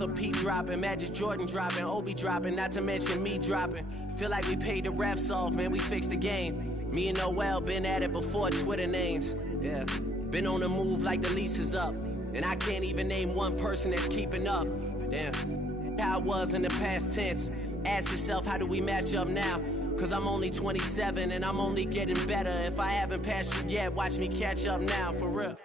SOP dropping, Magic Jordan dropping, Obi dropping, not to mention me dropping. Feel like we paid the refs off, man, we fixed the game. Me and Noel been at it before Twitter names. Yeah, been on the move like the lease is up. And I can't even name one person that's keeping up. Damn, how it was in the past tense. Ask yourself, how do we match up now? Cause I'm only 27 and I'm only getting better. If I haven't passed you yet, watch me catch up now, for real.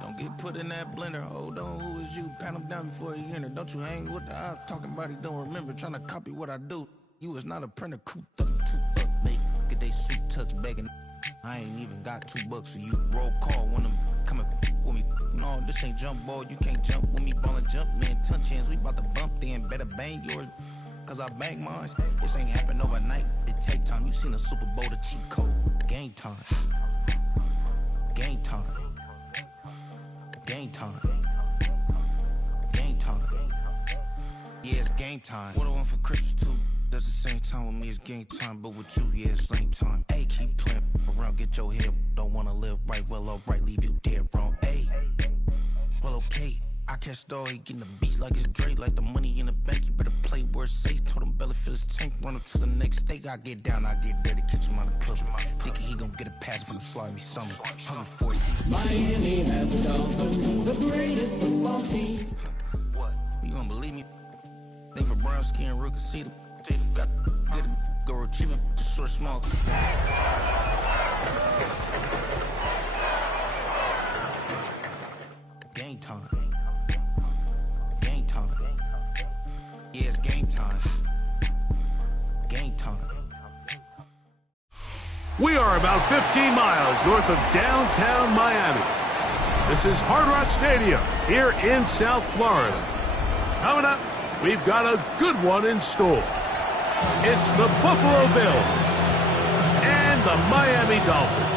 Don't get put in that blender. Hold on, who is you? Pat him down before you enter. Don't you hang with the ops talking about he don't remember. Trying to copy what I do. You is not a printer. Cooped up, too up, mate. Get they suit touch begging. I ain't even got $2 for you. Roll call when I'm coming with me. No, this ain't jump ball. You can't jump with me. Ballin' jump, man. Touch hands. We about to bump then. Better bang yours. Cause I bang mine. This ain't happen overnight. It take time. You seen the Super Bowl, the cheat code. Game time. Game time. Game time. Game time. Yeah, it's game time. What I want for Christmas too. That's the same time with me, it's game time. But with you, yeah, it's same time. Hey, keep playing around, get your head. Don't wanna live right, well, alright, leave you dead wrong. Hey, well, okay. I catch the dog, he getting the beats like it's Dre, like the money in the bank. You better play where it's safe. Told him belly fill his tank, run up to the next steak. I get down, I get dirty, catch him on the club. Thinking he gon' get a pass from the fly me summer. Hungry for it. Miami has a Dolphins, the greatest football team. What? You gonna believe me? Think for brown skin, rookie, see them. Got get him, go retrieve him, just short, small. Game time. Game time. Yeah, it's game time. Game time. We are about 15 miles north of downtown Miami. This is Hard Rock Stadium here in South Florida. Coming up, we've got a good one in store. It's the Buffalo Bills and the Miami Dolphins.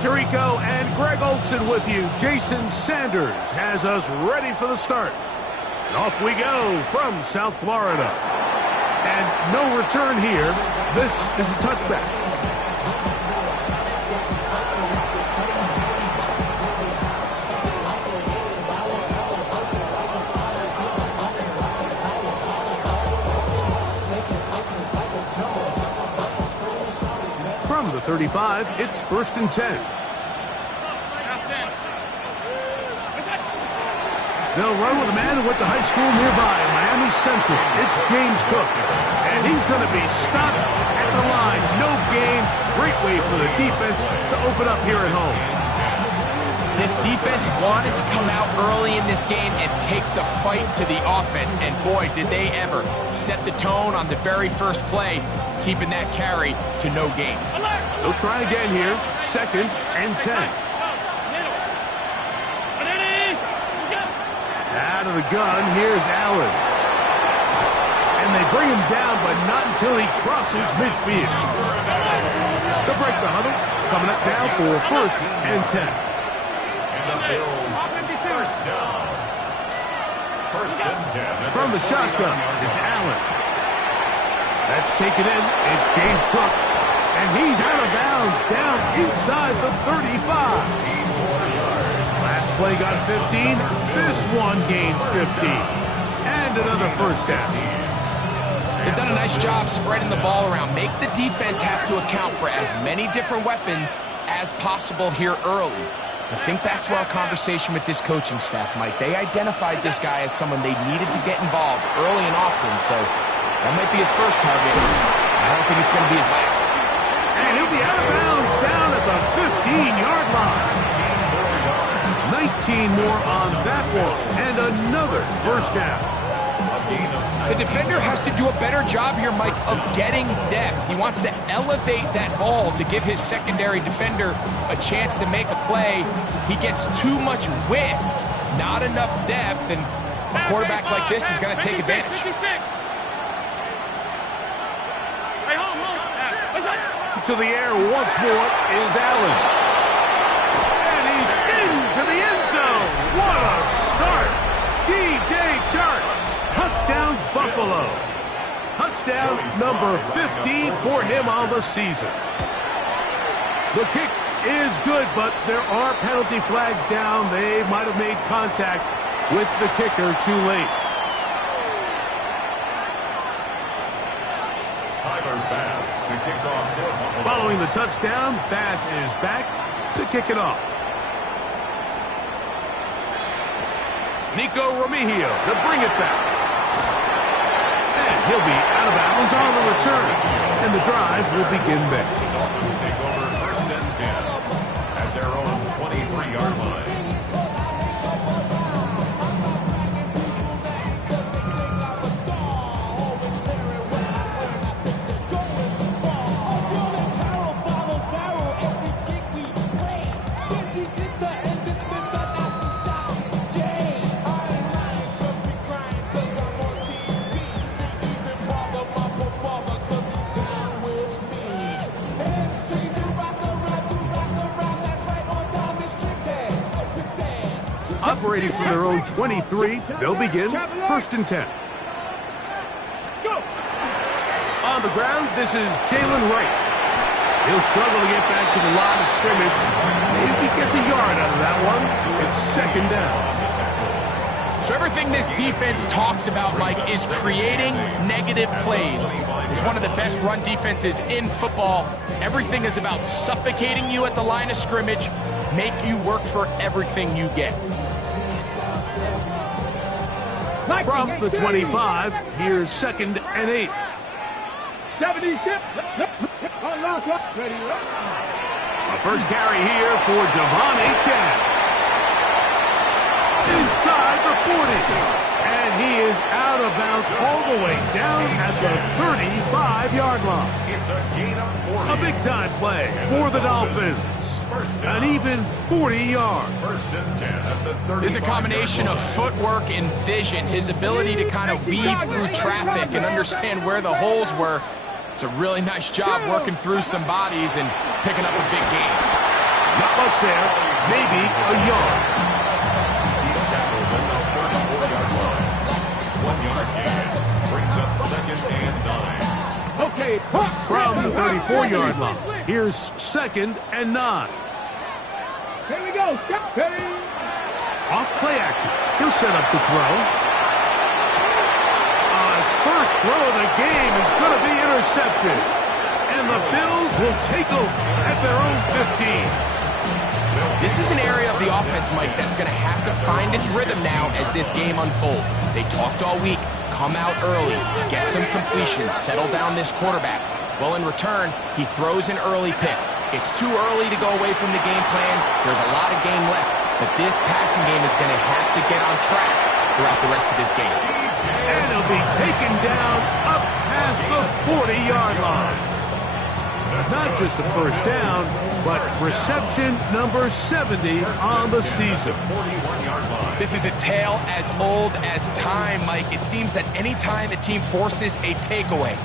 Tirico and Greg Olson with you. Jason Sanders has us ready for the start. And off we go from South Florida. And no return here. This is a touchback. From the 35, it's 1st and 10. They'll run with a man who went to high school nearby, Miami Central. It's James Cook. And he's going to be stopped at the line. No gain. Great way for the defense to open up here at home. This defense wanted to come out early in this game and take the fight to the offense. And boy, did they ever set the tone on the very first play, keeping that carry to no gain. They'll try again here. 2nd and 10. Out of the gun, here's Allen. And they bring him down, but not until he crosses midfield. They'll break the huddle, coming up now for 1st and 10. And the Bills, first down. 1st and 10. From the shotgun, it's Allen. That's taken in. It's James Cook. And he's out of bounds, down inside the 35. Last play got 15. This one gains 15. And another 1st down. They've done a nice job spreading the ball around. Make the defense have to account for as many different weapons as possible here early. But think back to our conversation with this coaching staff, Mike. They identified this guy as someone they needed to get involved early and often. So that might be his first target. I don't think it's going to be his last. And he'll be out of bounds down at the 15-yard line. 19 more on that one, and another 1st down. gain of The defender has to do a better job here, Mike, of getting depth. He wants to elevate that ball to give his secondary defender a chance to make a play. He gets too much width, not enough depth, and a quarterback like this is going to take advantage. To the air once more is Allen. And he's into the end zone. What a start. DJ Chark. Touchdown Buffalo. Touchdown number 15 for him on the season. The kick is good, but there are penalty flags down. They might have made contact with the kicker too late. Following the touchdown, Bass is back to kick it off. Nico Remigio to bring it back. And he'll be out of bounds on the return. And the drive will begin back. The Dolphins take over 1st and 10 at their own 23-yard line. Operating from their own 23, they'll begin 1st and 10. On the ground, this is Jalen Wright. He'll struggle to get back to the line of scrimmage. Maybe he gets a yard out of that one. It's 2nd down. So everything this defense talks about, Mike, is creating negative plays. It's one of the best run defenses in football. Everything is about suffocating you at the line of scrimmage, make you work for everything you get. From the 25, here's 2nd and 8. A first carry here for Devon Achane. Inside the 40. And he is out of bounds all the way down at the 35-yard line. It's a gain of 40. A big-time play for the Dolphins. An even 40 yards. 1st and 10 at the 35. There's a combination of footwork and vision, his ability to kind of weave through traffic and understand where the holes were. It's a really nice job working through some bodies and picking up a big gain. Not much there, maybe a yard. He's tackled at the 34-yard line. 1-yard gain brings up 2nd and 9. Okay, From the 34-yard line, here's 2nd and 9. here we go. Off play action. He'll set up to throw. His first throw of the game is going to be intercepted. And the Bills will take over at their own 15. This is an area of the offense, Mike, that's going to have to find its rhythm now as this game unfolds. They talked all week. Come out early, get some completions, settle down this quarterback. Well, in return, he throws an early pick. It's too early to go away from the game plan. There's a lot of game left, but this passing game is going to have to get on track throughout the rest of this game. And he'll be taken down up past the 40-yard line. Not just a first down, but reception number 70 on the season. This is a tale as old as time, Mike. It seems that any time a team forces a takeaway,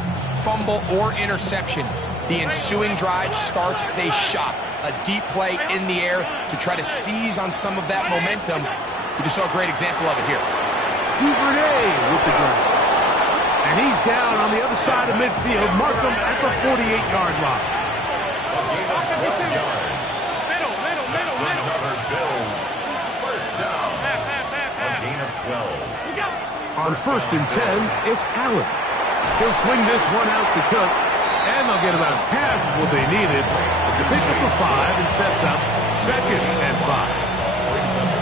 fumble, or interception, the ensuing drive starts with a shot, a deep play in the air to try to seize on some of that momentum. We just saw a great example of it here. Duvernay with the ground. And he's down on the other side of midfield. Markham at the 48-yard line. Another Bills. First down. A gain of 12. On 1st and 10, it's Allen. He'll swing this one out to Cook. And they'll get about half of what they needed to pick up a 5 and sets up 2nd and 5.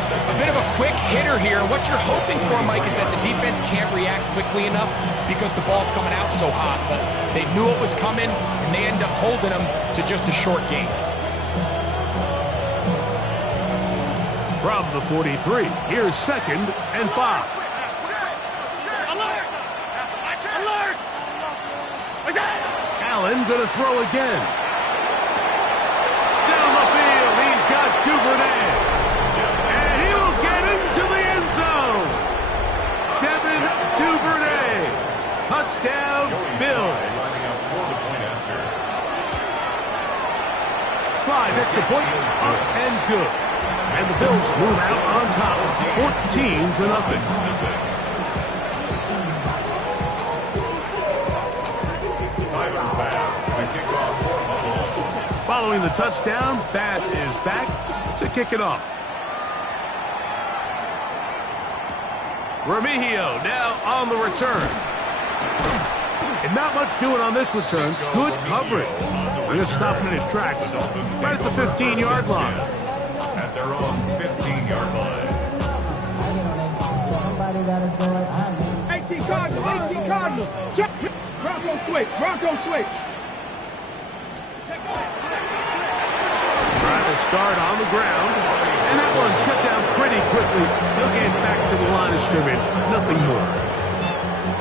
A bit of a quick hitter here. What you're hoping for, Mike, is that the defense can't react quickly enough because the ball's coming out so hot. But they knew it was coming, and they end up holding them to just a short gain. From the 43, here's 2nd and 5. Allen going to throw again. Down the field, he's got Duvernay. And he will get into the end zone. Devin Duvernay. Touchdown, Bills. Slides extra point, up and good. And the Bills move out on top, 14-0. Following the touchdown, Bass is back to kick it off. Remigio now on the return. And not much doing on this return. Good coverage. We're going to stop him in his tracks. Right at the 15-yard line. At their own 15-yard line. 18 Cardinals. Check. Bronco switch. Trying to start on the ground. And that one shut down pretty quickly. He'll get back to the line of scrimmage. Nothing more.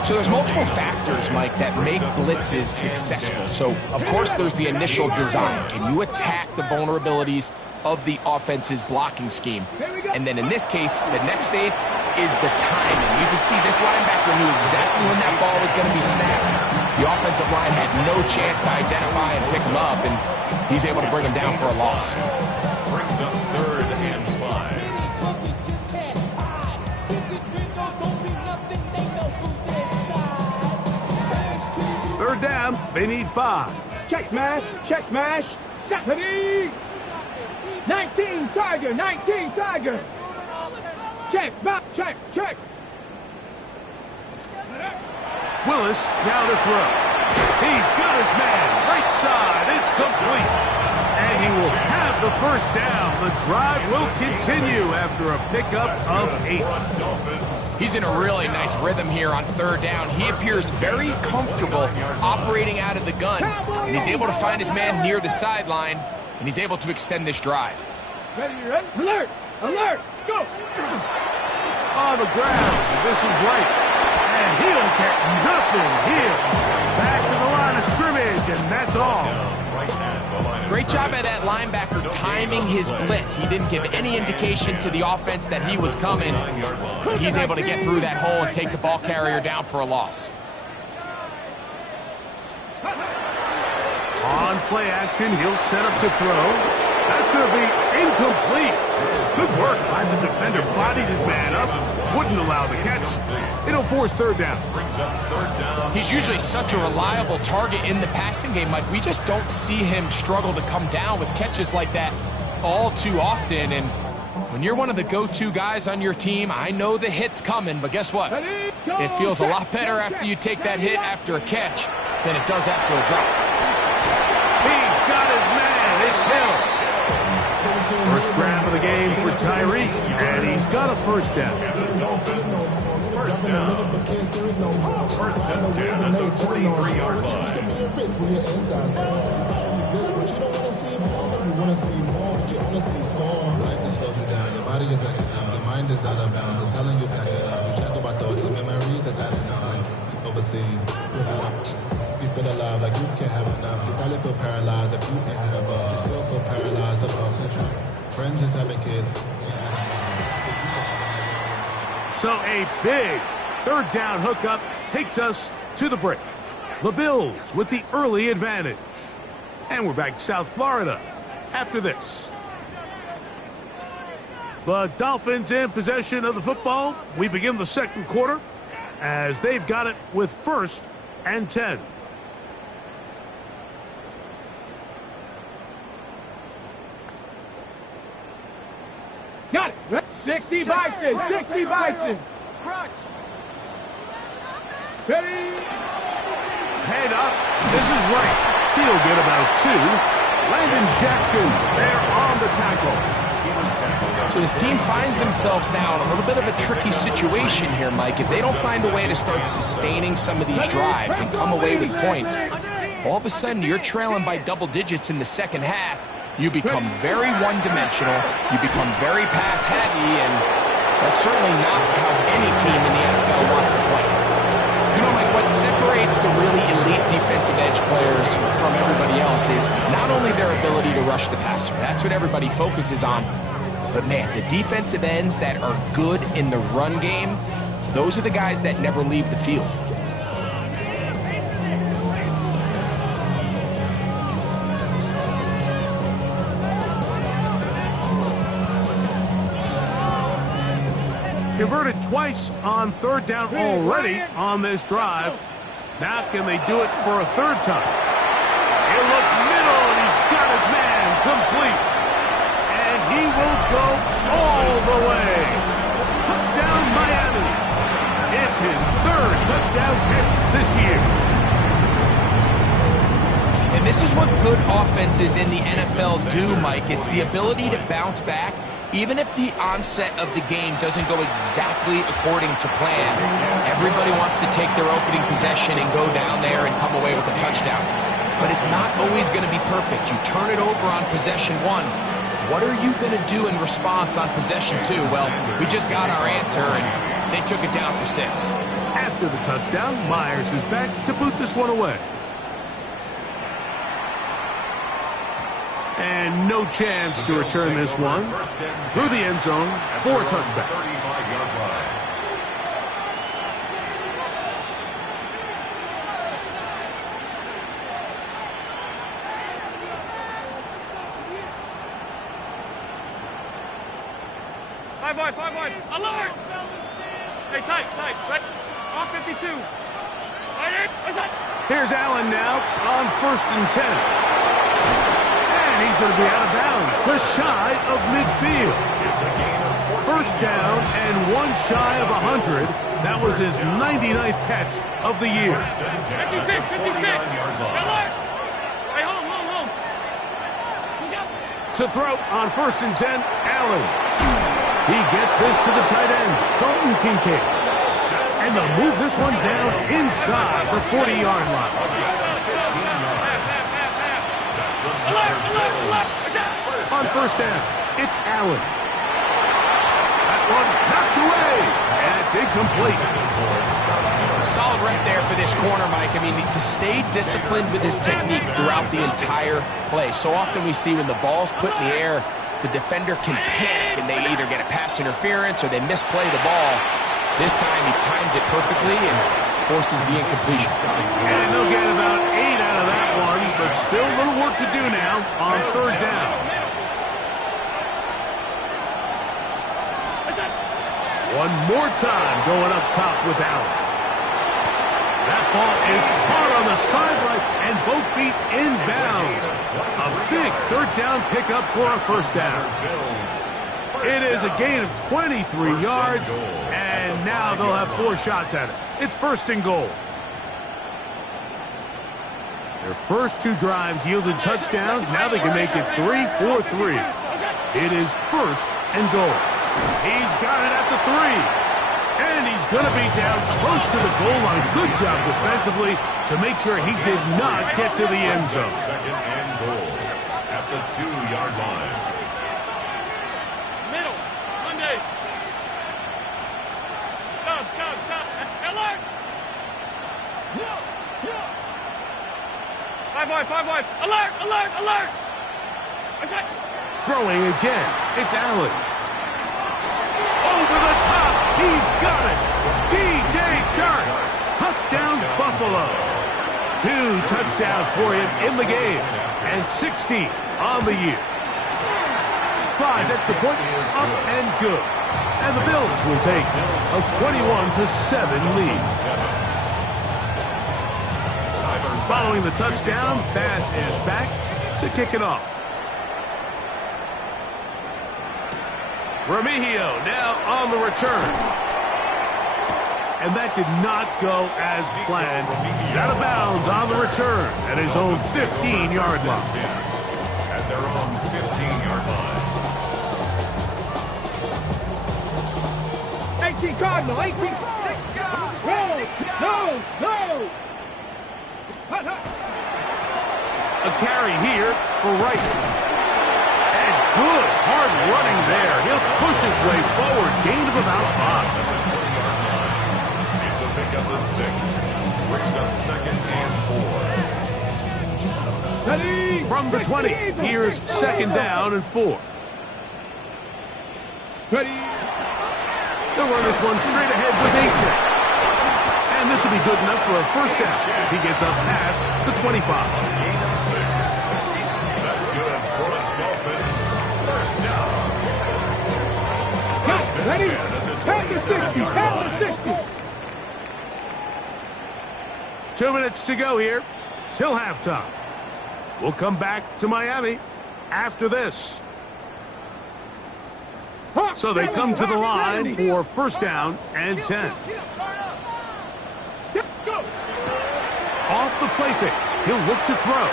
So there's multiple factors, Mike, that make blitzes successful. So, of course, there's the initial design. Can you attack the vulnerabilities of the offense's blocking scheme? And then in this case, the next phase is the timing. You can see this linebacker knew exactly when that ball was going to be snapped. The offensive line had no chance to identify and pick him up, and he's able to bring him down for a loss. Brings up 3rd and 5. Third down, they need 5. Check smash. Stephanie. 19 Tiger. Check. Willis now to throw. He's got his man. Right side. It's complete. And he will have the first down. The drive will continue after a pickup of 8. He's in a really nice rhythm here on 3rd down. He appears very comfortable operating out of the gun. And he's able to find his man near the sideline. And he's able to extend this drive. Ready? Alert! Go! On the ground. This is right. And he'll get nothing here. Back to the line of scrimmage, and that's all. Great job by that linebacker timing his blitz. He didn't give any indication to the offense that he was coming. He's able to get through that hole and take the ball carrier down for a loss. On play action, he'll set up to throw. That's going to be incomplete. Good work by the defender. Bodied his man up. Wouldn't allow the catch. It'll force 3rd down. He's usually such a reliable target in the passing game, Mike. We just don't see him struggle to come down with catches like that all too often. And when you're one of the go-to guys on your team, I know the hit's coming, but guess what? It feels a lot better after you take that hit after a catch than it does after a drop. He's got his man. It's Hill. First grab of the game for Tyreek, and he's got a first down. First and 10 at the 43-yard line. Your body is acting up, your mind is out of bounds, it's telling you back it up. You check about thoughts and memories that's adding up. Overseas, you feel alive like you can't have enough. You probably feel paralyzed if you ain't had a bug. You still feel paralyzed above central. Friends just having kids. So a big 3rd down hookup takes us to the break. The Bills with the early advantage. And we're back to South Florida after this. The Dolphins in possession of the football. We begin the 2nd quarter as they've got it with 1st and 10. Got it. 60 Bison. Crunch. Ready? Head up. This is right. He'll get about 2. Landon Jackson there on the tackle. So this team finds themselves now in a little bit of a tricky situation here, Mike. If they don't find a way to start sustaining some of these drives and come away with points, all of a sudden you're trailing by double digits in the second half. You become very one-dimensional, you become very pass-heavy, and that's certainly not how any team in the NFL wants to play. You know, Mike, what what separates the really elite defensive edge players from everybody else is not only their ability to rush the passer. That's what everybody focuses on. But man, the defensive ends that are good in the run game, those are the guys that never leave the field. Converted twice on third down already on this drive. Now can they do it for a third time? He'll look middle, and he's got his man complete. And he will go all the way. Touchdown, Miami. It's his third touchdown catch this year. And this is what good offenses in the NFL do, Mike. It's the ability to bounce back, even if the onset of the game doesn't go exactly according to plan. Everybody wants to take their opening possession and go down there and come away with a touchdown. But it's not always going to be perfect. You turn it over on possession one. What are you going to do in response on possession two? Well, we just got our answer, and they took it down for 6. After the touchdown, Myers is back to boot this one away. And no chance to return this one through the end zone for a touchback. 35-yard line. Five wide. Alert! Hey, tight. Right. On 52. Here's Allen now on 1st and 10. And he's going to be out of bounds, just shy of midfield. First down and one shy of 100. That was his 99th catch of the year. 56. Alert! Hey, home. To throw on 1st and 10, Allen. He gets this to the tight end, Dalton Kincaid. And they'll move this one down inside the 40-yard line. On first down, it's Allen. That one knocked away, and it's incomplete. Solid right there for this corner, Mike. I mean, to stay disciplined with his technique throughout the entire play. So often we see when the ball's put in the air, the defender can panic, and they either get a pass interference or they misplay the ball. This time he times it perfectly and forces the incompletion. And they'll get about 8 out of that one, but still a little work to do now on third down. One more time going up top with Allen. That ball is caught on the sideline and both feet inbounds. A big third down pickup for a first down. It is a gain of 23 yards, and now they'll have 4 shots at it. It's 1st and goal. Their first 2 drives yielded touchdowns. Now they can make it 3-4-3. It is 1st and goal. He's got it at the 3. And he's going to be down close to the goal line. Good job defensively to make sure he did not get to the end zone. 2nd and goal at the 2-yard line. Middle. Monday. Stop. Alert! 5 wide. Alert! Throwing again. It's Allen. Over the top. He's got it. DJ Chark. Touchdown, Buffalo. 2 touchdowns for him in the game. And 60 on the year. Slides at the point. Up and good. And the Bills will take a 21-7 lead. Following the touchdown, Bass is back to kick it off. Remigio now on the return. And that did not go as planned. He's out of bounds on the return at his own 15-yard line. At their own 15-yard line. 18 Cardinal, 18. No. A carry here for Wright. And good hard running there. He'll push his way forward. Gain of about 5. It's a pickup of 6. brings up second and 4. From the 20, here's second down and 4. Ready. They'll run this one straight ahead with AJ. And this will be good enough for a first down as he gets up past the 25. Gain of 6. That's good for the Dolphins. First down. Ready. At the Count to 60. 27-yard Count line. to 60. 2 minutes to go here till halftime. We'll come back to Miami after this. So they come to the line for first down and 10. Off the play fake, he'll look to throw.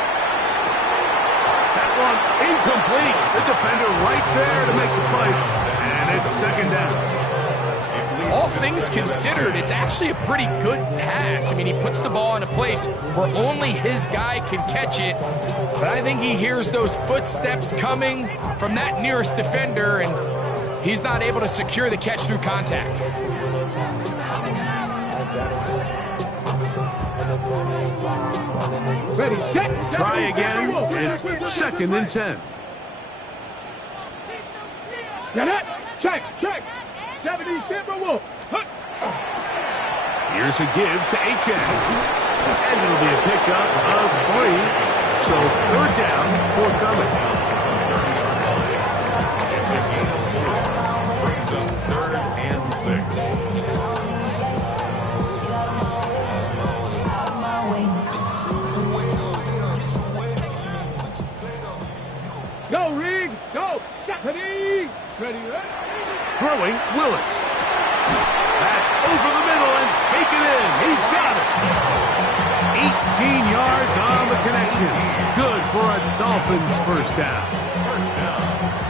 That one incomplete. The defender right there to make the play. And it's second down. All things considered, it's actually a pretty good pass. I mean, he puts the ball in a place where only his guy can catch it. But I think he hears those footsteps coming from that nearest defender, and he's not able to secure the catch through contact. Ready, check. Try again. It's second and 10. Get it. Check, check. 70 Timberwolves. Here's a give to HN. And it'll be a pickup of 3. So third down forthcoming. It's a gain of 4. Brings up third and 6. Go, Reed. Go. Ready. Ready. Throwing Willis. That's over the middle and taken in. He's got it. 18 yards on the connection. Good for a Dolphins first down. First down.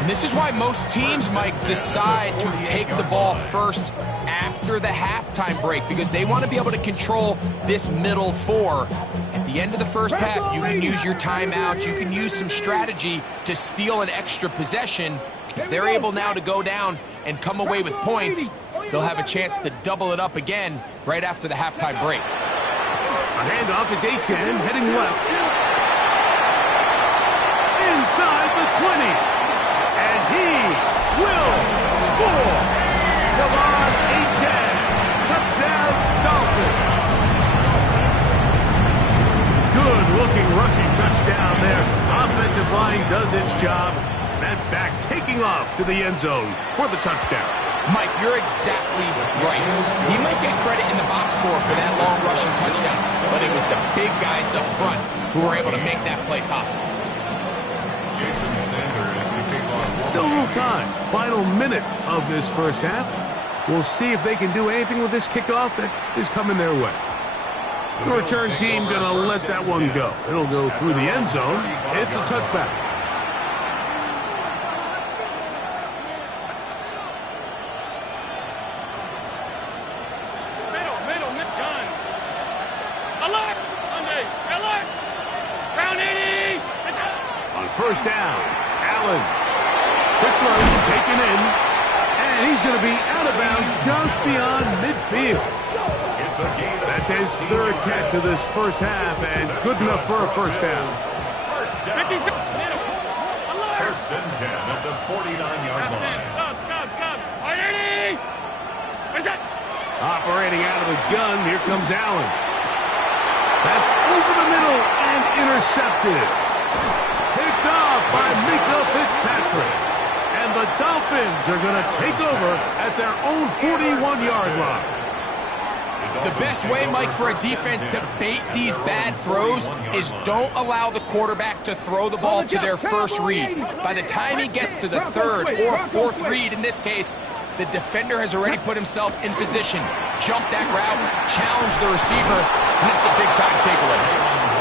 And this is why most teams might decide to take the ball first after the halftime break, because they want to be able to control this middle 4. At the end of the first half, you can use your timeout. You can use some strategy to steal an extra possession. If they're able now to go down and come away with points, they'll have a chance to double it up again right after the halftime break. A handoff to HN heading left. Inside the 20. And he will score. Come on, HN. Touchdown, Dolphins. Good looking rushing touchdown there. Offensive line does its job. That back taking off to the end zone for the touchdown. Mike, you're exactly right. He might get credit in the box score for that long rushing touchdown, but it was the big guys up front who were able to make that play possible. Jason Sanders to take on. Still a little time. Final minute of this first half. We'll see if they can do anything with this kickoff that is coming their way. The return team going to let that one go. It'll go through the end zone. It's a touchback. Middle, gun. Alert! Sunday, alert! Round 80! On first down, Allen. Quick throw taken in. And he's going to be out of bounds just beyond midfield. It's a gain of That's his 16 third yards. catch of this first half, and good enough for a first down. First down. 56, middle. Alert! First and 10 at the 49-yard line. Stop. 80! Is it? Operating out of the gun, here comes Allen. That's over the middle and intercepted. Picked off by Mika Fitzpatrick. And the Dolphins are going to take over at their own 41-yard line. The best way, Mike, for a defense to bait these bad throws is don't allow the quarterback to throw the ball to their first read. By the time he gets to the third or fourth read, in this case, the defender has already put himself in position. Jump that route, challenge the receiver, and that's a big-time takeaway.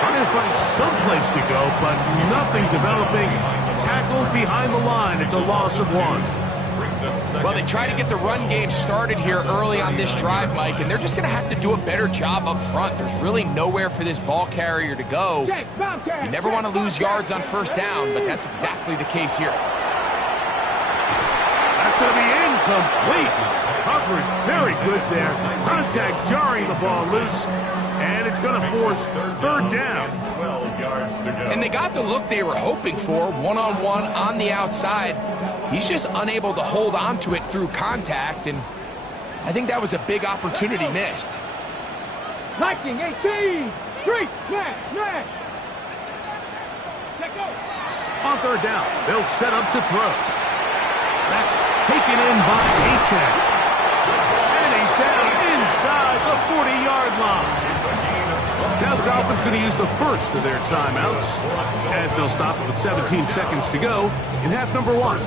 Trying to find some place to go, but nothing developing. Tackled behind the line. It's a loss of 1. Well, they try to get the run game started here early on this drive, Mike, and they're just going to have to do a better job up front. There's really nowhere for this ball carrier to go. You never want to lose yards on first down, but that's exactly the case here. That's going to be incomplete. Coverage very good there. Contact jarring the ball loose. And it's going to force third down. 12 yards to go. And they got the look they were hoping for, one-on-one on the outside. He's just unable to hold on to it through contact, and I think that was a big opportunity missed. Liking 18. 3. Smash. Let go. On third down, they'll set up to throw. That's taken in by Achek. And he's down inside the 40-yard line. Now the Dolphins going to use the first of their timeouts as they'll stop it with 17 seconds to go in half number 1.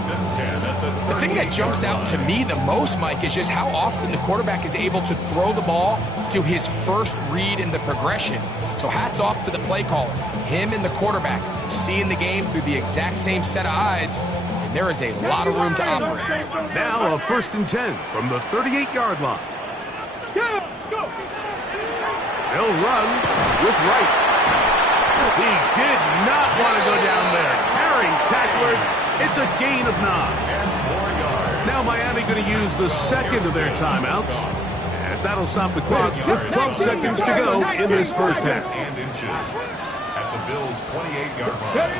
The thing that jumps out to me the most, Mike, is just how often the quarterback is able to throw the ball to his first read in the progression. So hats off to the play caller. Him and the quarterback seeing the game through the exact same set of eyes, and there is a lot of room to operate. Now a 1st and 10 from the 38-yard line. Go. They'll run with Wright. He did not want to go down there. Carrying tacklers. It's a gain of 9. Now Miami going to use the second of their timeouts, as that'll stop the clock with 12 seconds to go in this first half. At the Bills' 28-yard line.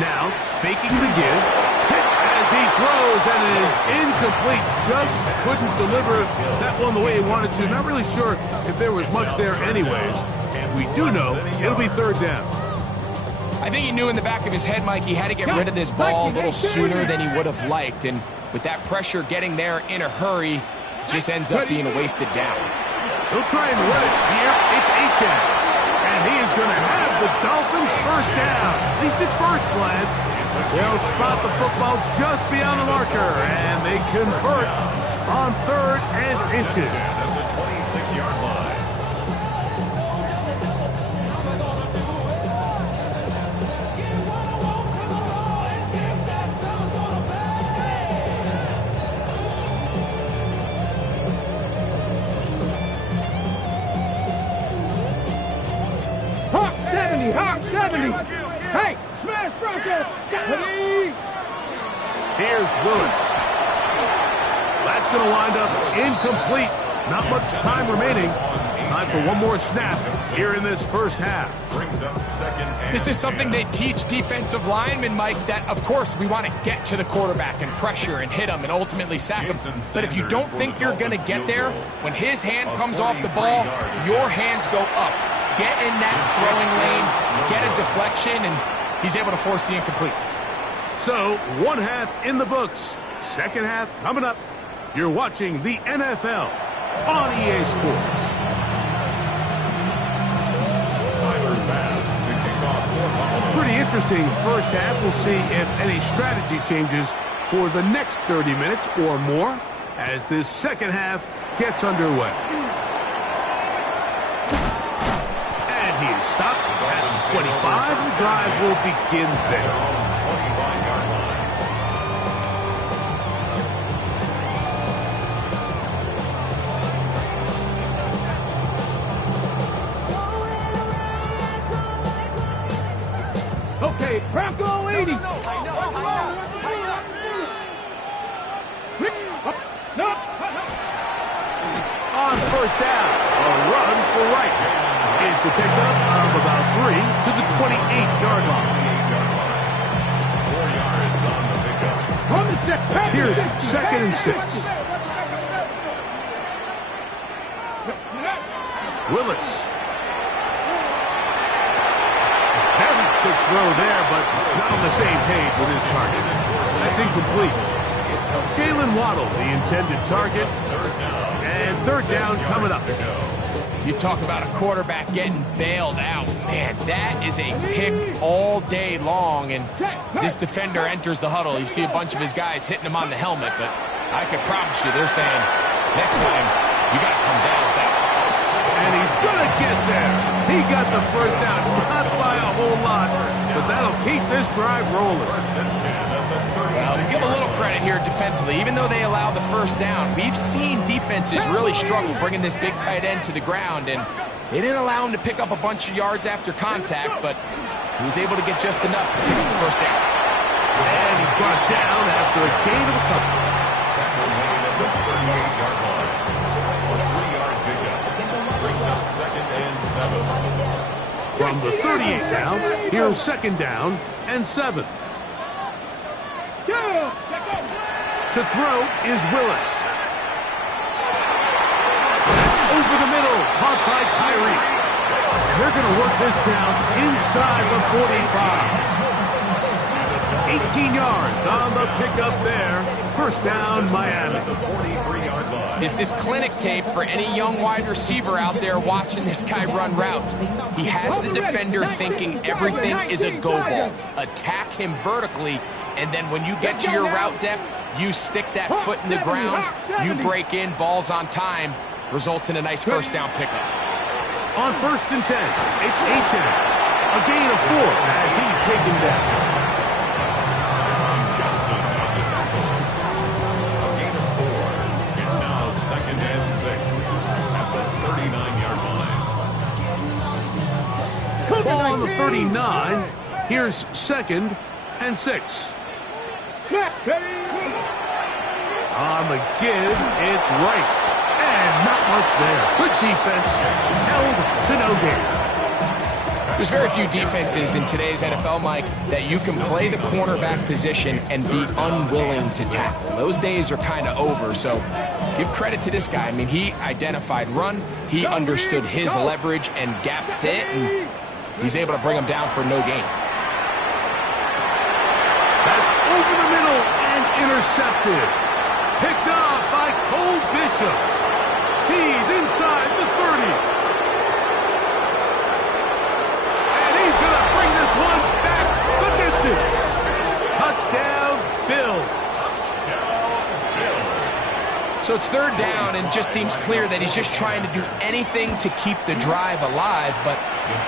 Now faking the give. Hit as he throws, and it is incomplete. Just couldn't deliver that one the way he wanted to. Not really sure if there was much there anyways. We do know it'll be third down. I think he knew in the back of his head, Mike, he had to get rid of this ball a little sooner than he would have liked. And with that pressure getting there in a hurry, it just ends up being a wasted down. He'll try and run it here. It's Achek. And he is going to have the Dolphins first down. At least at first glance. They'll spot the football just beyond the marker. And they convert on 3rd and inches. At the 26-yard line. Hawk 70. Hey, smash Bronco. Here's Willis. That's going to wind up incomplete. Not much time remaining. Time for one more snap here in this first half. Brings up 2nd and This is something they teach defensive linemen, Mike, that, of course, we want to get to the quarterback and pressure and hit him and ultimately sack him. But if you don't think you're going to get there, when his hand comes off the ball, your hands go up. Get in that throwing lane, get a deflection, and he's able to force the incomplete. So, one half in the books. Second half coming up. You're watching the NFL on EA Sports. Pretty interesting first half. We'll see if any strategy changes for the next 30 minutes or more as this second half gets underway. And he is stopped at 25. The drive will begin there. Okay, Bronco 80. On first down, a run for Wright. It's a pickup of about 3 to the 28-yard line. 4 yards on the pickup. Here's 2nd and 6. Willis. Very good throw there, but not on the same page with his target. That's incomplete. Jalen Waddle, the intended target. And third down coming up. You talk about a quarterback getting bailed out. Man, that is a pick all day long. And as this defender enters the huddle, you see a bunch of his guys hitting him on the helmet. But I can promise you, they're saying, next time, you got to come down with that. And he's going to get there. He got the first down, not by a whole lot, but that'll keep this drive rolling. Well, we give a little credit here defensively. Even though they allow the first down, we've seen defenses really struggle bringing this big tight end to the ground, and they didn't allow him to pick up a bunch of yards after contact, but he was able to get just enough to pick up the first down. And he's brought down after a gain of a couple. Brings up 2nd and 7. From the 38 now, here's 2nd down and 7. To throw is Willis. Over the middle, caught by Tyree. And they're going to work this down inside the 45. 18 yards on the pickup there. 1st down, Miami. The 43-yard line. This is clinic tape for any young wide receiver out there watching this guy run routes. He has the defender thinking everything is a go ball. Attack him vertically, and then when you get to your route depth, you stick that foot in the ground, you break in, balls on time, results in a nice 1st down pickup. On 1st and 10, it's H.M. A gain of 4 as he's taken down. Johnson on the tackle. A gain of 4. It's now 2nd and 6 at the 39-yard line. Ball on the 39. Here's 2nd and 6. On the give, it's right. And not much there. Good defense. Held to no gain. There's very few defenses in today's NFL, Mike, that you can play the cornerback position and be unwilling to tackle. Those days are kind of over, so give credit to this guy. I mean, he identified run, he understood his leverage and gap fit, and he's able to bring him down for no gain. That's over the middle and intercepted. Picked off by Cole Bishop. He's inside the 30. And he's going to bring this one back the distance. Touchdown, Bills. So it's 3rd down, and it just seems clear that he's just trying to do anything to keep the drive alive. But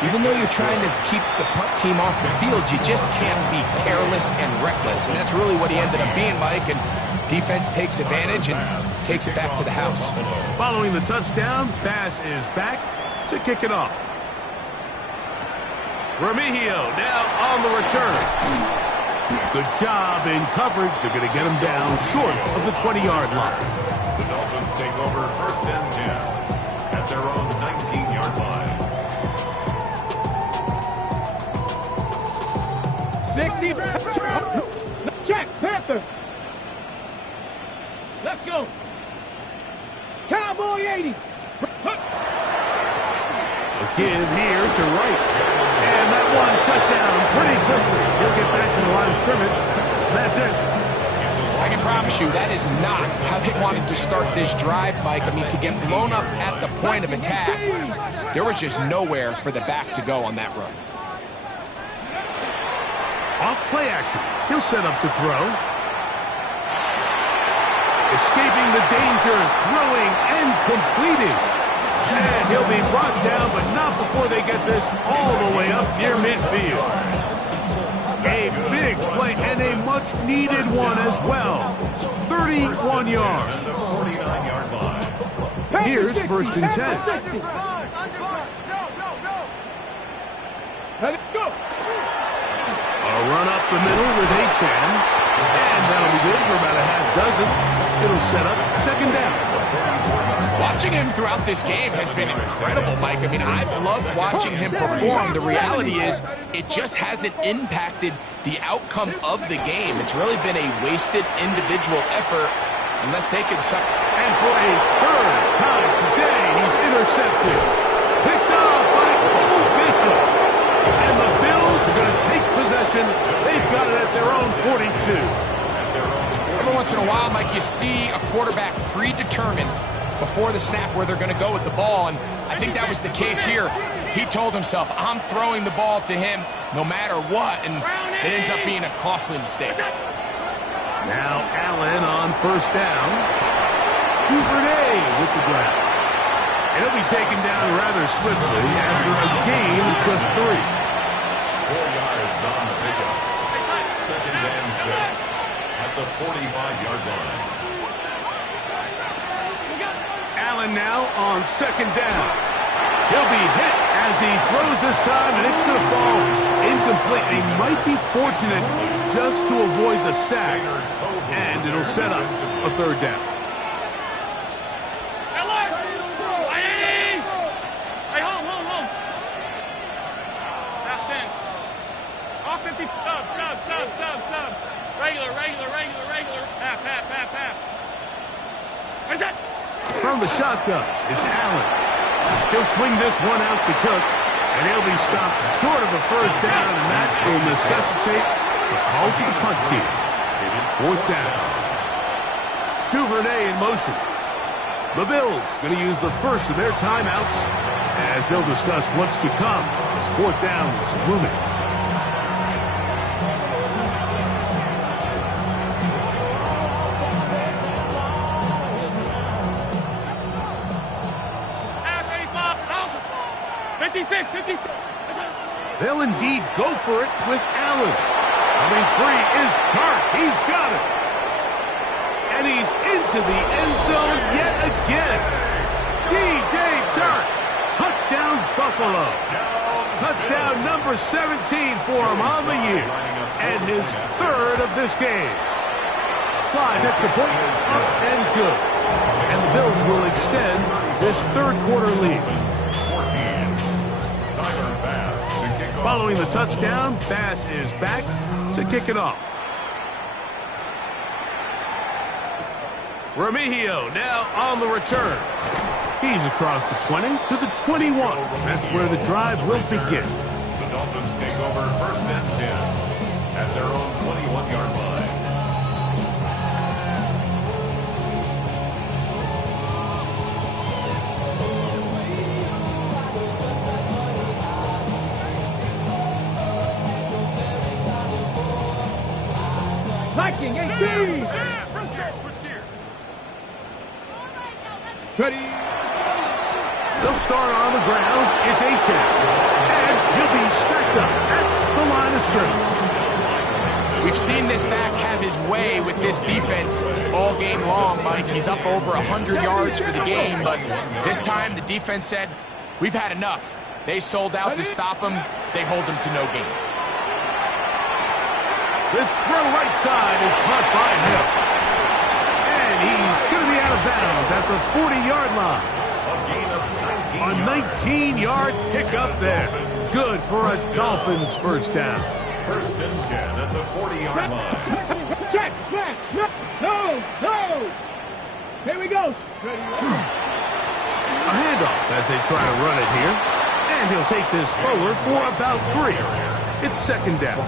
even though you're trying to keep the punt team off the field, you just can't be careless and reckless. And that's really what he ended up being, Mike. And defense takes advantage and takes it back to the house. Following the touchdown, pass is back to kick it off. Remigio now on the return. Good job in coverage. They're going to get him down short of the 20-yard line. The Dolphins take over 1st and 10 at their own 19-yard line. 60. Check, Panther. Let's go. Cowboy 80. Again here to right. And that one shut down pretty quickly. He'll get back to the line of scrimmage. That's it. I can promise you that is not how they wanted to start this drive, Mike. I mean, to get blown up at the point of attack, there was just nowhere for the back to go on that run. Off play action. He'll set up to throw. Escaping the danger, throwing and completing. And he'll be brought down, but not before they get this all the way up near midfield. A big play and a much-needed one as well. 31 yards. The 49-yard line. Here's 1st and 10. Let's go. A run up the middle with H.M. And that'll be good for about a half dozen. It'll set up 2nd down. Watching him throughout this game has been incredible, Mike. I mean, I've loved watching him perform. The reality is it just hasn't impacted the outcome of the game. It's really been a wasted individual effort unless they can suck. And for a 3rd time today, he's intercepted. Picked off by Cole Bishop. And the Bills are going to take possession. They've got it at their own 42. Every once in a while, Mike, you see a quarterback predetermined before the snap where they're going to go with the ball, and I think that was the case here. He told himself, I'm throwing the ball to him no matter what, and it ends up being a costly mistake. Now Allen on 1st down. Duvernay with the grab. And he'll be taken down rather swiftly after a gain of just 3. 4 yards on the pickup. 2nd and 6 at the 45-yard line. Allen now on 2nd down. He'll be hit as he throws this time, and it's going to fall incomplete. He might be fortunate just to avoid the sack, and it'll set up a 3rd down. Sub. Regular. Half. What is that? From the shotgun, it's Allen. He'll swing this one out to Cook, and he'll be stopped short of a first down, and that will necessitate a call to the punt team. It's fourth down. Duvernay in motion. The Bills going to use the first of their timeouts as they'll discuss what's to come as fourth down is looming. They'll indeed go for it with Allen. Coming free is Chark. He's got it. And he's into the end zone yet again. DJ Chark. Touchdown, Buffalo. Touchdown number 17 for him on the year. And his third of this game. Slides extra point, up and good. And the Bills will extend this third quarter lead. Following the touchdown, Bass is back to kick it off. Remigio now on the return. He's across the 20 to the 21. That's where the drive will begin. The Dolphins take over first and 10 at their own 21-yard line. Viking 18. Ready. They'll start on the ground. It's A-10. And he'll be stacked up at the line of scrimmage. We've seen this back have his way with this defense all game long, Mike. He's up over 100 yards for the game, but this time the defense said, we've had enough. They sold out to stop him. They hold him to no gain. This throw right side is caught by Hill. And he's going to be out of bounds at the 40-yard line. A 19-yard pickup there. Good for a Dolphins first down. First and 10 at the 40-yard line. Check. No. Here we go. Ready. A handoff as they try to run it here. And he'll take this forward for about 3. It's second down.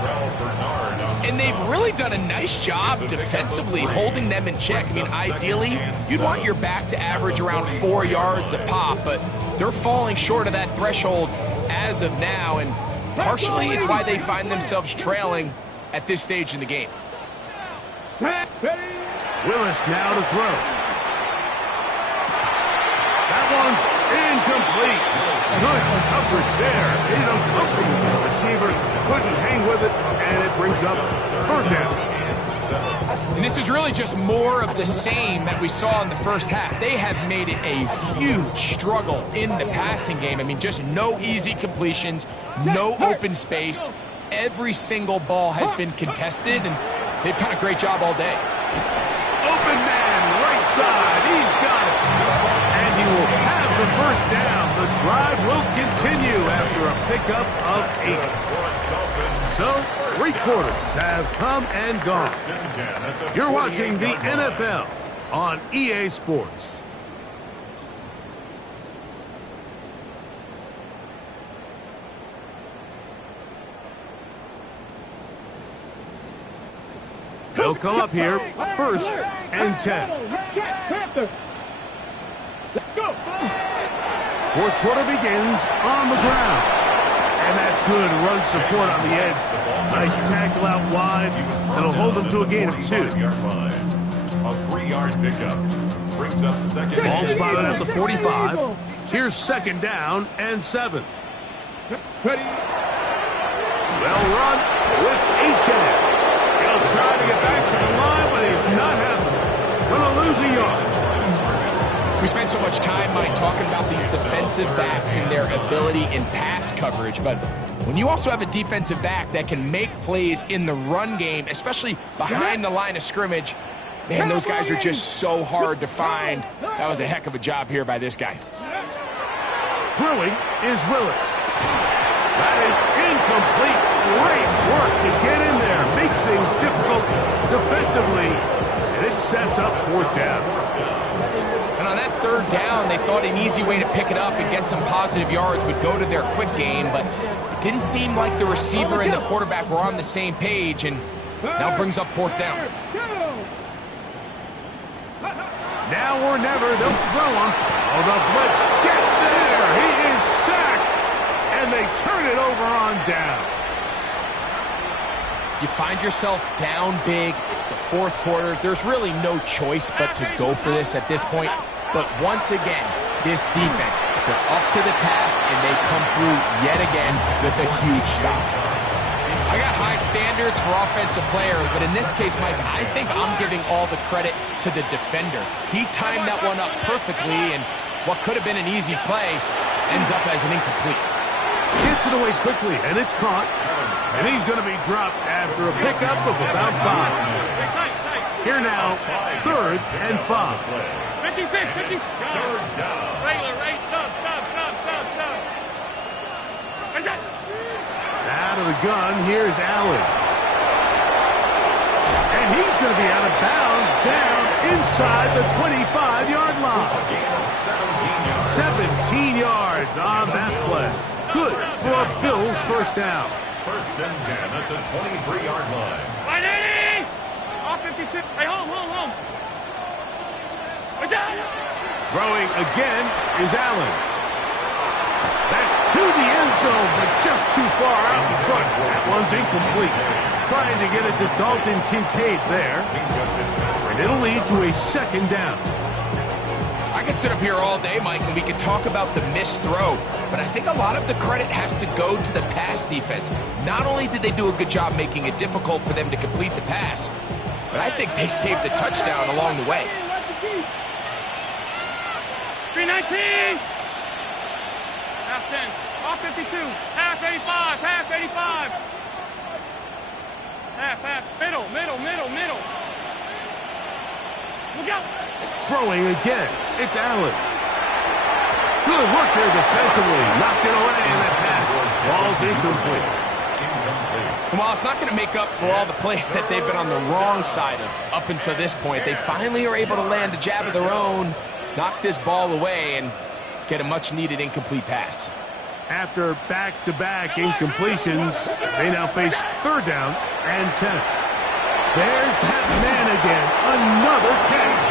And they've really done a nice job defensively holding them in check. I mean, ideally, you'd want your back to average around 4 yards a pop, but they're falling short of that threshold as of now, and partially it's why they find themselves trailing at this stage in the game. Willis now to throw. That one's incomplete. Good coverage there. He's uncomfortable for the receiver. Couldn't hang with it, and it brings up third down. And this is really just more of the same that we saw in the first half. They have made it a huge struggle in the passing game. I mean, just no easy completions, no open space. Every single ball has been contested, and they've done a great job all day. Open man, right side. He's got it. And he will have the first down. The drive will continue after a pickup of 8. So, 3 quarters have come and gone. You're watching the NFL on EA Sports. They'll come up here, first and 10. Let's go. Fourth quarter begins on the ground. And that's good run support on the edge. Nice tackle out wide. That'll hold them to a gain of 2. A 3-yard pickup brings up second. Ball spotted at the 45. Here's second down and 7. Ready. Well run with H.N. He'll try to get back to the line, but he's not happening. Gonna lose a yard. We spent so much time, Mike, talking about these defensive backs and their ability in pass coverage, but when you also have a defensive back that can make plays in the run game, especially behind the line of scrimmage, man, those guys are just so hard to find. That was a heck of a job here by this guy. Throwing is Willis. That is incomplete. Great work to get in there. Make things difficult defensively. And it sets up 4th down. And on that 3rd down, they thought an easy way to pick it up and get some positive yards would go to their quick game, but it didn't seem like the receiver and the quarterback were on the same page, and now brings up 4th down. Now or never, they'll throw him. Oh, the blitz gets there. He is sacked, and they turn it over on down. You find yourself down big. It's the 4th quarter. There's really no choice but to go for this at this point. But once again, this defense, they're up to the task, and they come through yet again with a huge stop. I got high standards for offensive players, but in this case, Mike, I think I'm giving all the credit to the defender. He timed that one up perfectly, and what could have been an easy play ends up as an incomplete. Gets it away quickly, and it's caught. And he's going to be dropped after a pickup of about 5. Here now, 3rd and 5. 56. Regular, right? Stop. Out of the gun, here's Allen. And he's going to be out of bounds down inside the 25-yard line. 17 yards on that play. Good for Bills' 1st down. 1st and 10 at the 23-yard line. 180! Off 52. Hey, home. Throwing again is Allen. That's to the end zone, but just too far out in front. That one's incomplete. Trying to get it to Dalton Kincaid there. And it'll lead to a 2nd down. I could sit up here all day, Mike, and we could talk about the missed throw, but I think a lot of the credit has to go to the pass defense. Not only did they do a good job making it difficult for them to complete the pass, but I think they saved the touchdown along the way. 319! Half 10. Off 52. Half 85. Half. Middle. Look out! Throwing again. It's Allen. Good work there defensively. Knocked it away, and that pass. Ball's incomplete. Well, it's not going to make up for all the plays that they've been on the wrong side of up until this point. They finally are able to land a jab of their own, knock this ball away, and get a much-needed incomplete pass. After back-to-back incompletions, they now face 3rd down and 10. There's that man again. Another catch.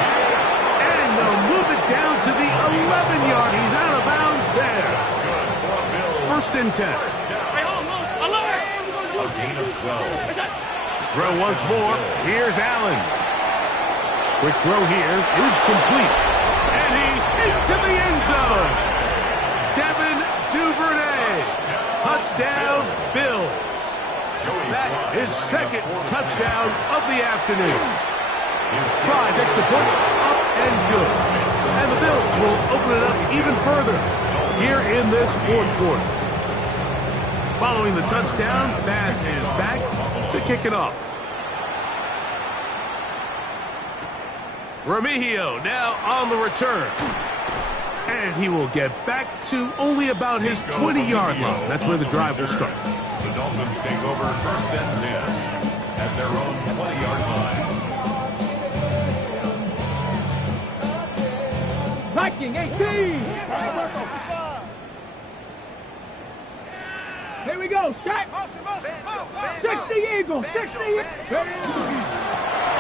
And they'll move it down to the 11-yard. He's out of bounds there. 1st and 10. A gain of 12. Throw once more. Here's Allen. Quick throw here is complete. And he's into the end zone. Devin Duvernay. Touchdown, Bills. That is 2nd touchdown of the afternoon. Tries extra point, up and good. And the Bills will open it up even further here in this 4th quarter. Following the touchdown, Bass is back to kick it off. Remigio now on the return. And he will get back to only about his 20-yard line. That's where the drive will start. The Dolphins take over 1st and 10 at their own 20-yard line. Viking 18! Here we go, Shaq! 60 Eagles! 60 Eagles!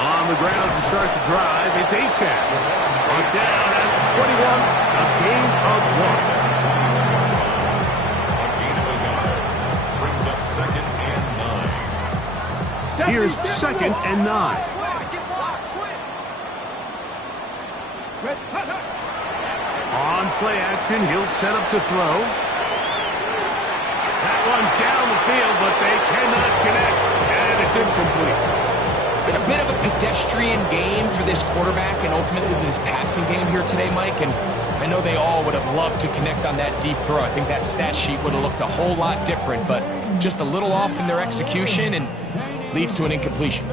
On the ground to start the drive, it's Achane. Brought down at the 21, a gain of 1. A gain of a yard brings up 2nd and 9. Here's 2nd and 9. On play action, he'll set up to throw. That one down the field, but they cannot connect, and it's incomplete. It's been a bit of a pedestrian game for this quarterback and ultimately this passing game here today, Mike, and I know they all would have loved to connect on that deep throw. I think that stat sheet would have looked a whole lot different, but just a little off in their execution and leads to an incompletion.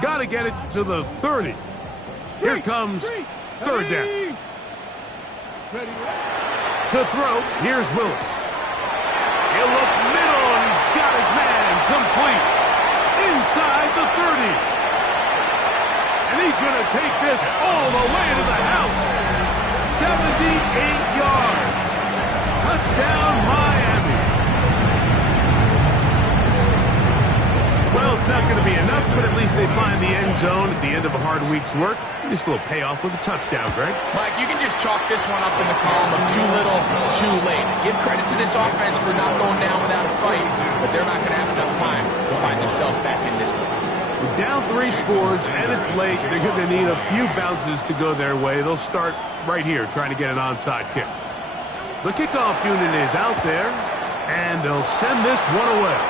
Got to get it to the 30. Here comes 3rd down. To throw, here's Willis. look middle, and he's got his man complete. Inside the 30. And he's going to take this all the way to the house. 78 yards. Touchdown, Miami. Well, it's not going to be enough, but at least they find the end zone at the end of a hard week's work. Just a little payoff with a touchdown, Greg. Mike, you can just chalk this one up in the column of too little, too late. Give credit to this offense for not going down without a fight, but they're not going to have enough time to find themselves back in this one. We're down 3 scores, and it's late. They're going to need a few bounces to go their way. They'll start right here trying to get an onside kick. The kickoff unit is out there, and they'll send this one away.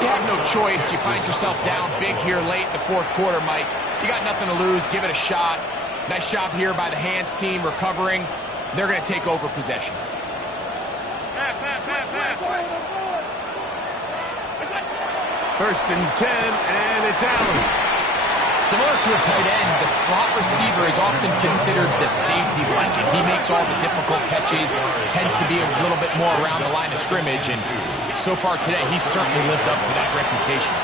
You have no choice. You find yourself down big here late in the fourth quarter, Mike. You got nothing to lose. Give it a shot. Nice job here by the hands team recovering. They're going to take over possession. First and 10, and it's Allen. Similar to a tight end, the slot receiver is often considered the safety blanket. He makes all the difficult catches, tends to be a little bit more around the line of scrimmage, and so far today, he's certainly lived up to that reputation.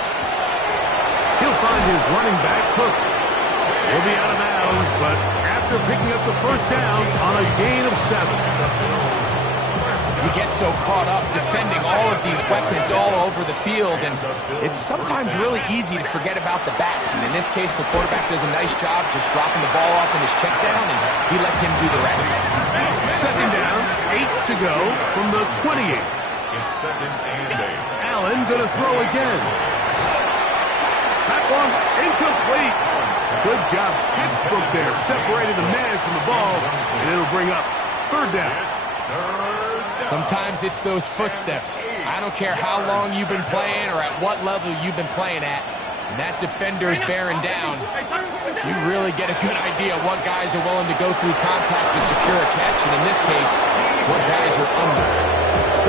He'll find his running back, Cook. He'll be out of bounds, but after picking up the first down on a gain of 7. You get so caught up defending all of these weapons all over the field, and it's sometimes really easy to forget about the back. And in this case, the quarterback does a nice job just dropping the ball off in his check down, and he lets him do the rest. Second down, 8 to go from the 28. It's second and 8. Allen going to throw again. That one incomplete. Good job, textbook there. Separated the man from the ball, and it'll bring up third down. Sometimes it's those footsteps. I don't care how long you've been playing or at what level you've been playing at. When that defender's bearing down, you really get a good idea of what guys are willing to go through contact to secure a catch, and in this case, what guys are under.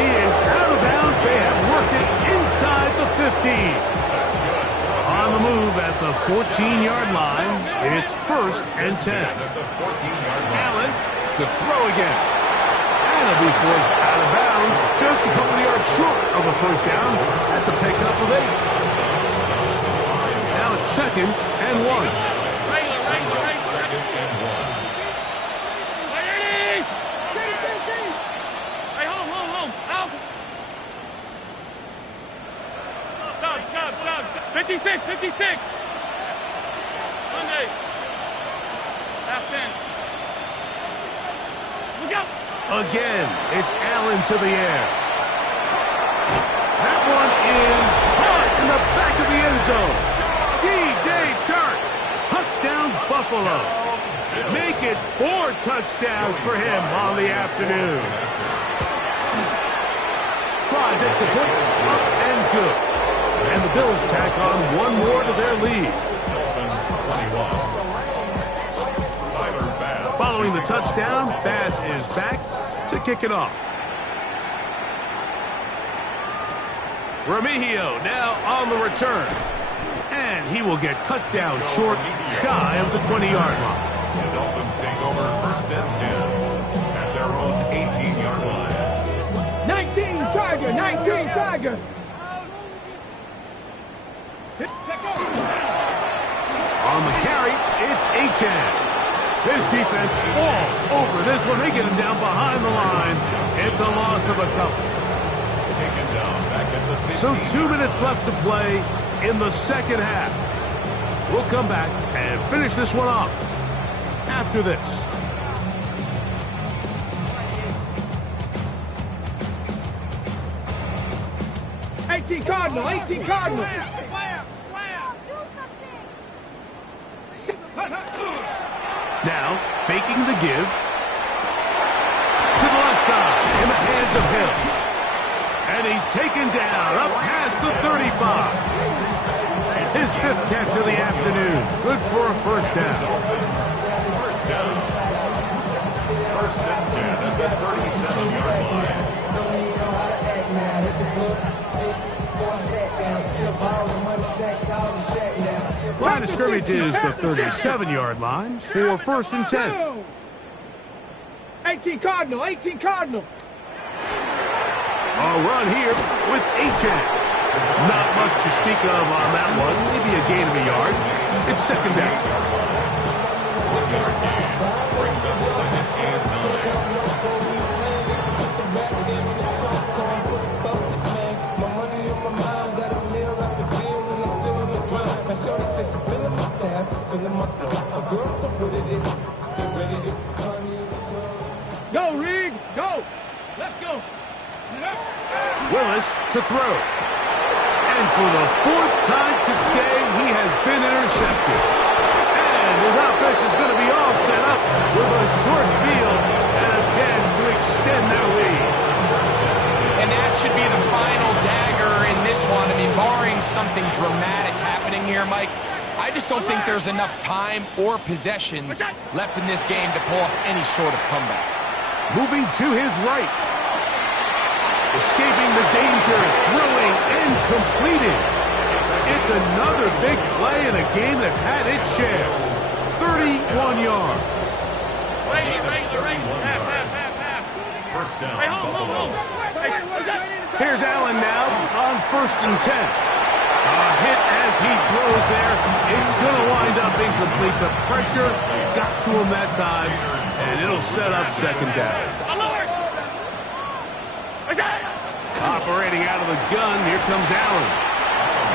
He is out of bounds. They have worked it inside the 15. On the move at the 14-yard line, it's first and 10. Allen to throw again. And he'll be forced out of bounds, just a couple of yards short of a first down. That's a pickup of 8. Now it's second and 1. Second and 1. Hey, home. Out. Stop. 56. Monday. Half 10. Look out. Again, it's Allen to the air. That one is caught in the back of the end zone. DJ Chark, touchdown Buffalo. Make it 4 touchdowns for him on the afternoon. Slides it to put up and good. And the Bills tack on one more to their lead. Dolphins 21. Following the touchdown, Bass is back to kick it off. Remigio now on the return. And he will get cut down short, shy of the 20-yard line. The Dolphins take over first and 10 at their own 18-yard line. 19 Tiger. On the carry, it's H.N. His defense all over this one. They get him down behind the line. It's a loss of a couple. Taken down back at the 15. So 2 minutes left to play in the second half. We'll come back and finish this one off after this. $18 Cardinal. Now, faking the give. To the left side, in the hands of Hill. And he's taken down, up past the 35. It's his 5th catch of the afternoon. Good for a first down. First down. First and 10 at the 37-yard line. Line of scrimmage is the 37-yard line for first and 10. 18 Cardinal. A run here with H.N. Not much to speak of on that one. Maybe a gain of a yard. It's second down. 1 yard gain brings up second and 9. Go, Reed, go. Let's go. Willis to throw. And for the 4th time today, he has been intercepted. And his offense is going to be all set up with a short field and a chance to extend their lead. And that should be the final dagger in this one. I mean, barring something dramatic happening here, Mike, I just don't think there's enough time or possessions left in this game to pull off any sort of comeback. Moving to his right. Escaping the danger, throwing and completing. It's another big play in a game that's had its share. 31 yards. First down. Here's Allen now on 1st and 10. A hit as he throws there. It's going to wind up incomplete. The pressure got to him that time, and it'll set up second down. Operating out of the gun, here comes Allen.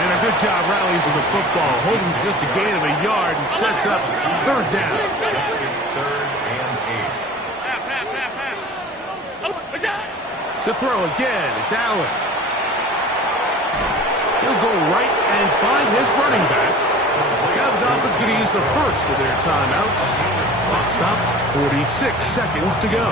And a good job rallying to the football, holding just a gain of a yard and sets up third down. Third and 8. To throw again, it's Allen. He'll go right and find his running back. Now the Dolphins going to use the first of their timeouts. Clock stops, 46 seconds to go.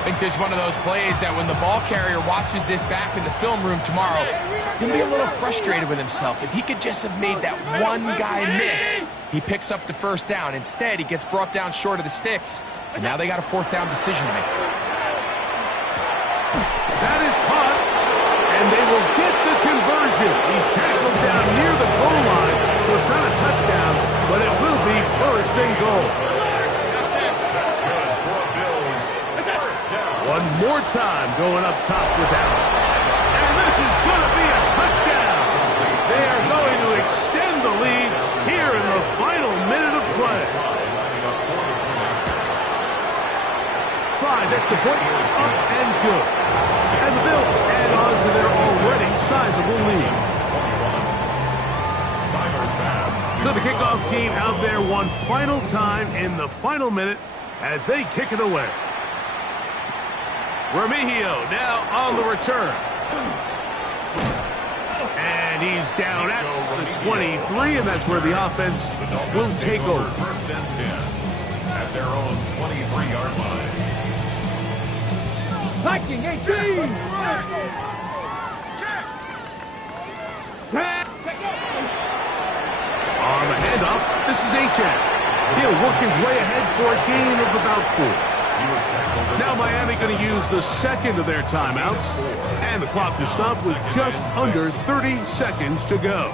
I think there's one of those plays that when the ball carrier watches this back in the film room tomorrow, he's going to be a little frustrated with himself. If he could just have made that one guy miss, he picks up the first down. Instead, he gets brought down short of the sticks, and now they got a 4th down decision to make. That is caught, and they will get the conversion. He's tackled down near the goal line, so it's not a touchdown, but it will be 1st and goal. One more time going up top with Allen. And this is going to be a touchdown. They are going to extend the lead here in the final minute of play. Slides extra point, up and good. And the Bills add on to their already sizable lead. So the kickoff team out there one final time in the final minute as they kick it away. Remigio now on the return. And he's down at the 23, and that's where the offense will take over. 1st and 10 at their own 23-yard line. Viking 18! On the handoff, this is H.N. He'll work his way ahead for a gain of about 4. Now Miami going to use the second of their timeouts, and the clock will stop with just under 30 seconds to go.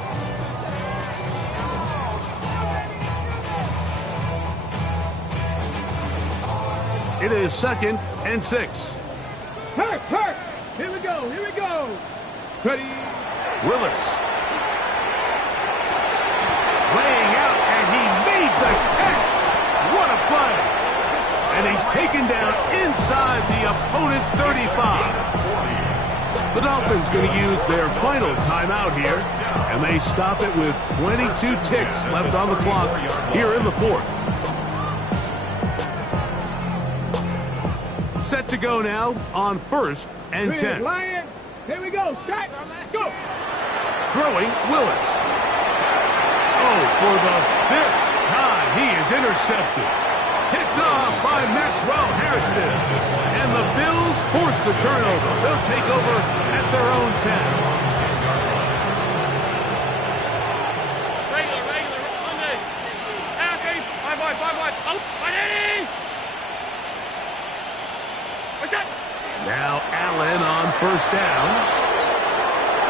It is 2nd and 6. Hurt! Here we go! Ready? Willis. Laying out, and he made the catch! What a play! And he's taken down inside the opponent's 35. The Dolphins going to use their final timeout here, and they stop it with 22 ticks left on the clock here in the 4th. Set to go now on 1st and 10. Lion. Here we go. Strike. Go. Throwing Willis. Oh, for the 5th time, he is intercepted. Picked off by Maxwell Harrison. And the Bills force the turnover. They'll take over at their own 10. Regular. Sunday. Okay. 5 wide. Oh, 180. What's that? Now Allen on 1st down.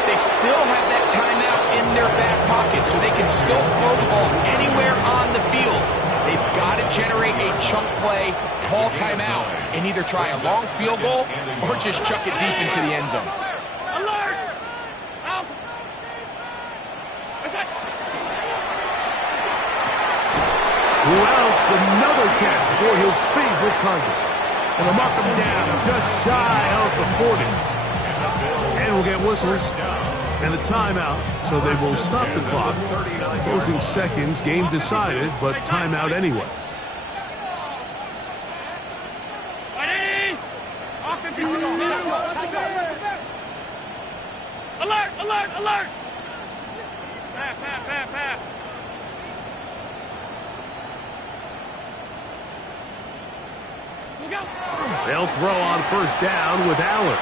They still have that timeout in their back pocket, so they can still throw the ball anywhere on the field. They've got to generate a chunk play, call timeout, and either try a long field goal or just chuck it deep into the end zone. Alert! Out! Well, it's another catch for his favorite target. And they'll mark him down just shy of the 40. And we'll get whistles and a timeout, so they will stop the clock. Closing seconds, game decided, but timeout anyway. Ready? Alert! Alert! Alert! Pass. They'll throw on first down with Allen.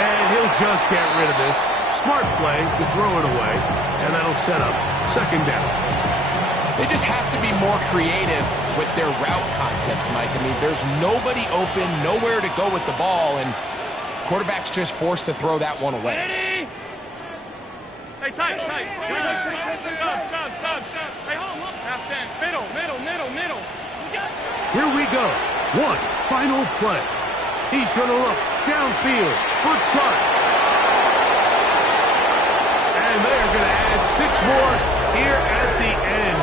And he'll just get rid of this. Smart play to throw it away, and that'll set up second down. They just have to be more creative with their route concepts, Mike. I mean, there's nobody open, nowhere to go with the ball, and quarterback's just forced to throw that one away. Ready? Hey, tight. Stop. Hey, hold on. Half 10. Middle. Here we go. One final play. He's going to look downfield for Chark. And they're going to add 6 more here at the end.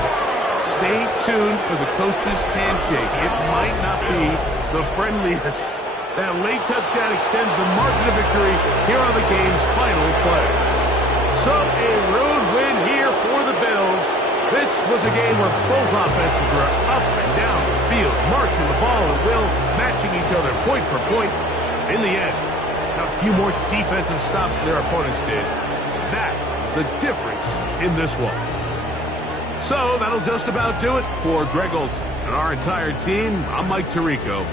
Stay tuned for the coach's handshake. It might not be the friendliest. That late touchdown extends the margin of victory here on the game's final play. So a road win here for the Bills. This was a game where both offenses were up and down the field, marching the ball at will, matching each other point for point. In the end, a few more defensive stops than their opponents did. That is the difference in this one. So that'll just about do it for Greg Olson and our entire team. I'm Mike Tirico.